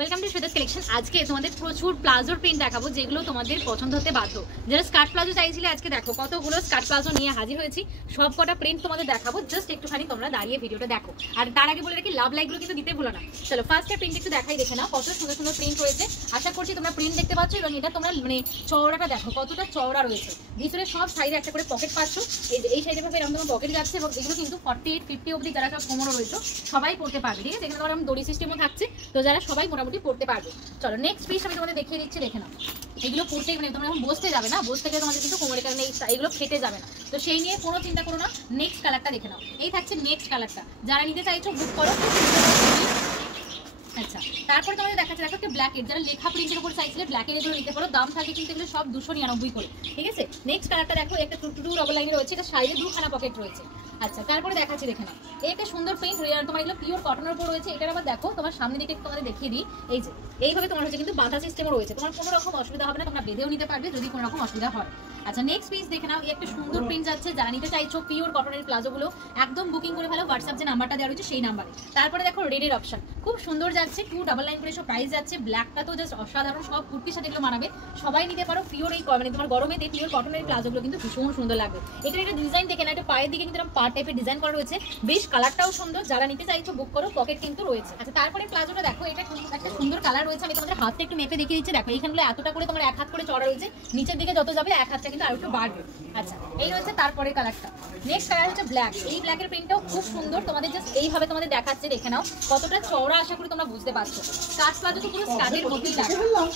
Welcome to শ্বেতাস collection. আজকে তোমাদের প্রচুর প্লাজোর প্রিন্ট দেখাবো যেগুলো তোমাদের পছন্দ হতে বাধ্য। যারা স্কার্ট প্লাজো চাইছিলে আজকে দেখো কতগুলো স্কার্ট প্লাজো নিয়ে হাজির হয়েছি। সব কটা প্রিন্ট তোমাদের দেখাবো, জাস্ট একটুখানি তোমরা দাঁড়িয়ে ভিডিওটা দেখো। আর তার আগে বলে রাখি, লাভ লাইকগুলো কিন্তু দিতে ভুলো না। চলো ফার্স্টে প্রিন্ট একটু দেখাই, দেখে নাও কত সুন্দর সুন্দর প্রিন্ট রয়েছে। আশা করছি তোমরা প্রিন্ট দেখতে পাচ্ছ এবং এটা তোমরা মানে চওড়াটা দেখো কতটা চওড়া রয়েছে। ভিতরে সব সাইডে একটা করে পকেট পাচ্ছ, এই সাইডে ভাবে এরকম তোমার পকেট যাচ্ছে এবং এগুলো কিন্তু 48-50 অবধি যারা সব কোমরও রয়েছে সবাই পড়তে পারবে, ঠিক আছে। এখানে তোমার দড়ি সিস্টেমও থাকছে, তো যারা সবাই মোটামুটি পড়তে পারবে। চলো নেক্সট পিস আমি তোমাদের দেখিয়ে দিচ্ছি, দেখে নাও। এগুলো পড়তে মানে তোমরা এখন বসতে যাবে না, বসতে গেলে তোমাদের কিন্তু কোমরের কারণে এগুলো ফেটে যাবে না, তো সেই নিয়ে কোনো চিন্তা করো না। নেক্সট কালারটা দেখে নাও, এই থাকছে নেক্সট কালারটা। যারা নিতে চাইছো বুক করো। আচ্ছা, তারপরে তোমাদের দেখাচ্ছে দেখো একটা ব্ল্যাকের, যারা লেখা প্রিন্টের উপর চাইছিলে ব্ল্যাকের এগুলো নিতে পারো। দাম থাকে কিন্তু এগুলো সব 299 করে, ঠিক আছে। নেক্সট কালারটা দেখো, একটা টু ডবল লাইনে রয়েছে, এটা সাইডে দুখানা পকেট রয়েছে। আচ্ছা, তারপরে দেখাচ্ছি দেখে নাও, এই একটা সুন্দর প্রিন্ট তোমার এগুলো পিওর কটনের উপর রয়েছে। এটার আবার দেখো তোমার সামনে দিকে তোমাদের দেখিয়ে দিই, এই যে এইভাবে তোমার হচ্ছে কিন্তু বাঁধা সিস্টেমও রয়েছে, তোমার কোনো রকম অসুবিধা হবে না, তোমরা বেঁধেও নিতে পারবে যদি কোনো রকম অসুবিধা হয়। আচ্ছা, নেক্সট পিস দেখে নাও, এই একটা সুন্দর প্রিন্ট যাচ্ছে। যারা নিতে চাইছো পিওর কটনের প্লাজোগুলো একদম বুকিং করে ফেলো, হোয়াটসঅ্যাপ যে নাম্বারটা দেওয়া রয়েছে সেই নাম্বারে। তারপরে দেখো রেডের অপশন খুব সুন্দর যাচ্ছে, 2 ডাবল লাইন করে সব প্রাইস যাচ্ছে। ব্ল্যাকটা তো জাস্ট অসাধারণ, সব কুর্তির সাথে এগুলো মানাবে, সবাই নিতে পারো। পিওর এই মানে তোমার গরমেতে পিওর কটনের প্লাজোগুলো কিন্তু ভীষণ সুন্দর লাগবে। এটার একটা ডিজাইন দেখে না, একটা পায়ের দিকে কিন্তু এরকম পার টাইপের ডিজাইন করা রয়েছে, বেশ কালারটাও সুন্দর। যারা নিতে চাইছো বুক করো, পকেট কিন্তু রয়েছে। আচ্ছা, তারপরে প্লাজোটা দেখো, এটা একটা সুন্দর কালার রয়েছে। আমি তোমাদের হাতটা একটু মেপে দেখিয়ে দিচ্ছি, দেখো এইখানগুলো এতটা করে তোমার এক হাত করে চড়া রয়েছে, নিচের দিকে যত যাবে এক হাতটা কিন্তু আর একটু বাড়বে। আচ্ছা, এই রয়েছে তারপরে কালারটা। নেক্সট কালার হচ্ছে ব্ল্যাক। এই ব্ল্যাকের প্রিন্টটাও খুব সুন্দর, তোমাদের জাস্ট এইভাবে তোমাদের দেখাচ্ছে, দেখে নাও কতটা চওড়া, আশা করি তোমরা বুঝতে পারছো। স্কার্ট প্লাজো তো পুরো স্কার্টের মধ্যেই লাগে।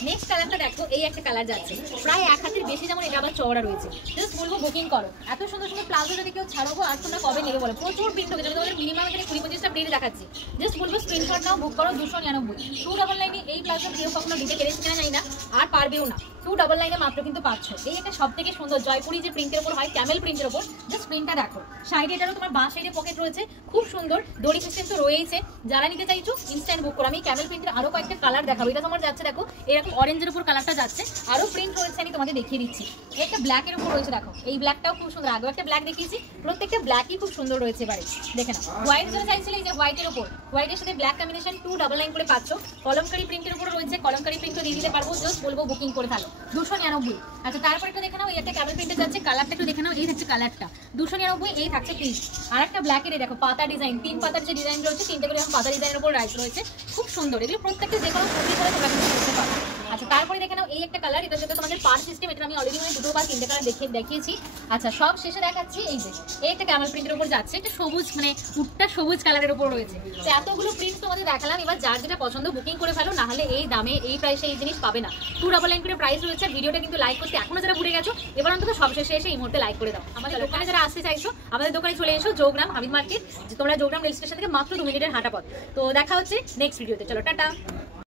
নেক্সট কালারটা দেখো, এই একটা কালার যাচ্ছে প্রায় এক হাতের বেশি, যেমন এটা আবার চওড়া রয়েছে। জাস্ট বলবো বুকিং করো, এত সুন্দর সুন্দর প্লাজো যদি কেউ ছাড়বো আর তোমরা কবে নেবে বলো। প্রচুর প্রিন্ট হবে, যদি তোমাদের মিনিমাম এখানে 20-25টা প্রিন্ট দেখাচ্ছি। জাস্ট বলবো স্ক্রিনশট নাও, বুক করো। 299 2 ডাবল লাইনে এই প্লাজো কেউ কখনো দিতে পেরেছে কিনা জানি না, আর পারবেও না। 2 ডাবল লাইনে মাত্র কিন্তু পাচ্ছ। এই একটা সব থেকে সুন্দর জয়পুরি যে প্রিন্টের উপর হয়, ক্যামেল প্রিন্টের উপর। জাস্ট প্রিন্টটা দেখো, সাইডে এটারও তোমার বাঁ সাইডে পকেট রয়েছে, খুব সুন্দর। দড়ি সিস্টেম তো রয়েছে। যারা নিতে চাইছো ইনস্ট্যান্ট বুক করো। আমি ক্যামেল প্রিন্টের আরো কয়েকটা কালার দেখাবো। এটা তোমার যাচ্ছে দেখো এরকম অরেঞ্জের উপর কালারটা যাচ্ছে, আরো প্রিন্ট রয়েছে, আমি তোমাদের দেখিয়ে দিচ্ছি। একটা ব্ল্যাকের উপর রয়েছে, দেখো এই ব্ল্যাকটাও খুব সুন্দর। আগেও একটা ব্ল্যাক দেখিয়েছি, প্রত্যেকটা ব্ল্যাকই খুব সুন্দর রয়েছে। এবারে দেখে নাও, হোয়াইট যারা চাইছিলে, এই যে হোয়াইটের উপর, হোয়াইটের সাথে ব্ল্যাক কম্বিনেশন 2 ডাবল লাইন করে পাচ্ছ। কলমকারি প্রিন্টের উপর রয়েছে, কলমকারি প্রিন্টও দিয়ে দিতে পারবো, জাস্ট বলবো বুকিং করে ফেলো। 299। আচ্ছা, তারপর একটু দেখে নাও, এই একটা ক্যামেল প্রিন্টে যাচ্ছে, কালারটা একটু দেখে নাও, এই থাকছে কালারটা 299। এই থাকছে পিস। আর একটা ব্ল্যাকের দেখো পাতা ডিজাইন, 3 পাতার যে ডিজাইন রয়েছে, 3টে করে পাতা ডিজাইনের উপর রাইস রয়েছে, খুব সুন্দর। এগুলো প্রত্যেকটা যে কোনো কুর্তি করে তোমরা কিন্তু করতে পারো। আচ্ছা, তারপরে দেখে নাও, এই একটা কালার, এটা যেটা তোমাদের পার সিস্টেম, এটা আমি অলরেডি 2 বা 3টে কালার দেখিয়েছি। আচ্ছা, সব শেষে দেখাচ্ছি এই যে এই একটা ক্যামেল প্রিন্টের উপর যাচ্ছে, এটা সবুজ মানে উটটা সবুজ কালারের উপর রয়েছে। তো এতগুলো প্রিন্ট তোমাদের দেখালাম, এবার যার যেটা পছন্দ বুকিং করে ফেলো, না হলে এই দামে এই প্রাইসে এই জিনিস পাবে না। 2 ডাবল লাইন করে প্রাইস রয়েছে। ভিডিওটা কিন্তু লাইক করতে এখনো যারা ভুলে গেছো, এবার অন্তত সব শেষে এসে এই মুহূর্তে লাইক করে দাও। আমাদের দোকানে যারা আসতে চাইছো, আমাদের দোকানে চলে এসো, যোগগ্রাম হামিদ মার্কেট। তোমরা যোগগ্রাম রেল স্টেশন থেকে মাত্র 2 মিনিটের হাঁটা পথ। তো দেখা হচ্ছে নেক্সট ভিডিওতে। চলো টাটা।